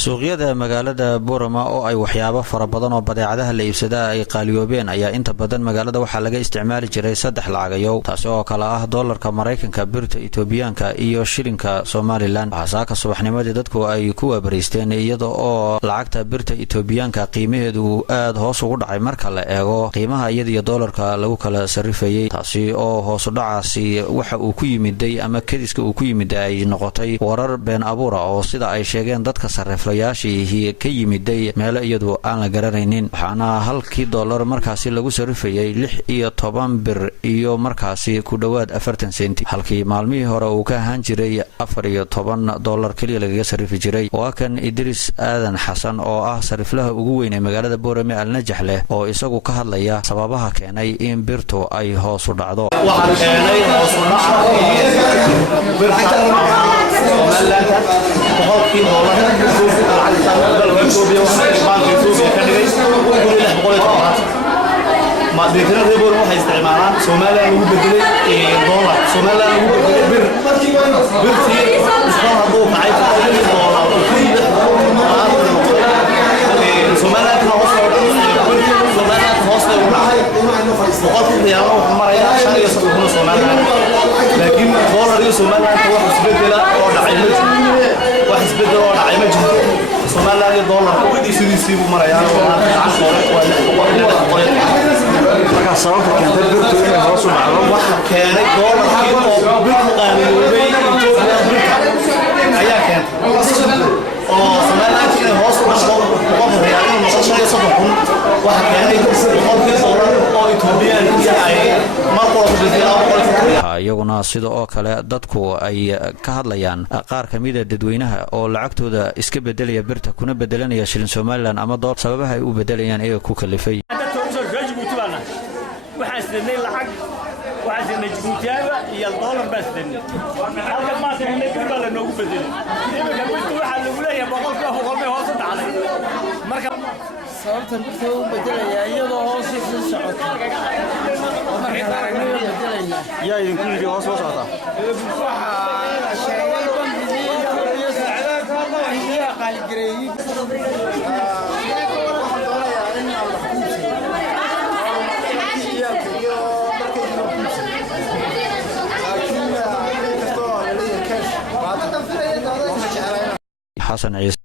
suuqyada magaalada Boorama oo ay waxyaabo fara badan oo badeecadaha la iibsada ay qaaliyoobeen ayaa inta badan magaalada waxa laga isticmaali jiray saddex lacagayow taas oo kala ah dollarka Mareykanka, birta Itoobiyaanka iyo shilinka Somaliland. Saaka subaxnimadii dadku ay ku waabariisteen iyadoo oo lacagta birta Itoobiyaanka qiimaheedu aad hoos ugu dhacay marka la eego qiimaha iyada iyo dollarka lagu kala sarifayay, taasi oo hoos u dhacaasi waxa uu ku yimiday ama kediska uu ku yimid ay noqotay warar been abuur ah oo sida ay sheegeen dadka sariflayaashii ka yimiday meelo iyadu aan la garanaynin. waxaana halkii dollar markaasi lagu sarifayay 16 bir iyo markaasi ku dhawaad 40 senti, halkii maalmihii hore uu ka ahaan jiray 14 dollar kaliya laga sarifi jiray. waa kan Idris Aadan Xasan oo ah sariflaha ugu weyn ee magaalada Boorame Al-Najax leh oo isagu ka hadlaya sababaha keenay in birtu ay hoos u dhacdo. waxaan keenay hoos u dhaca birta boqolkii dollar ما ديتنا ريبور waxay isticmaalaan Soomaaliya lagu bedelay dollar Soomaaliya lagu bedelay bir birtii isla haduu kacay dollar Soomaaliya ka hoos Soomaaliya hoos boqolkii riyaal oo maraya 5 Soomaaliya laakiin dollar iyo Soomaaliya wax isbedela oo dhacay wax isbedel oo dhacay ma jiro Soomaaliya dollar sidiisii u maraya marka sababta keentay birtu inay hoos u dhacdo waxa keenay dollarkii oo bir qaaliyoobay ayaa keentay oo Soomaaliya inay hoos u dhacdo boqol riyaal oo noqoshada 3,000 waxa keenay boqolkii dollar oo Itoobiya ay markoo iyaguna sida oo kale dadku ay ka hadlayaan qaar kamid ah dadweynaha oo lacagtooda iska bedelaya birta kuna bedelanaya shilin Somaliland ama dollar sababaha ay u bedelayaan ee ku kalifay waxaasnay lacag waxaasnay Djibouti iyo dollar baasnay halka ma tahay birba la noogu bedelay iminka birtu waxa lagu leeyahay boqolkiiba hoos u dhacday marka sababta birtu u bedelaya iyadoo hoos u socoto marka aragnay bedelayna yaa idinku yiri hoos u socota waxa sheegay bangiga iyo saacadaha iyo qaali gareeyay حسن عيسى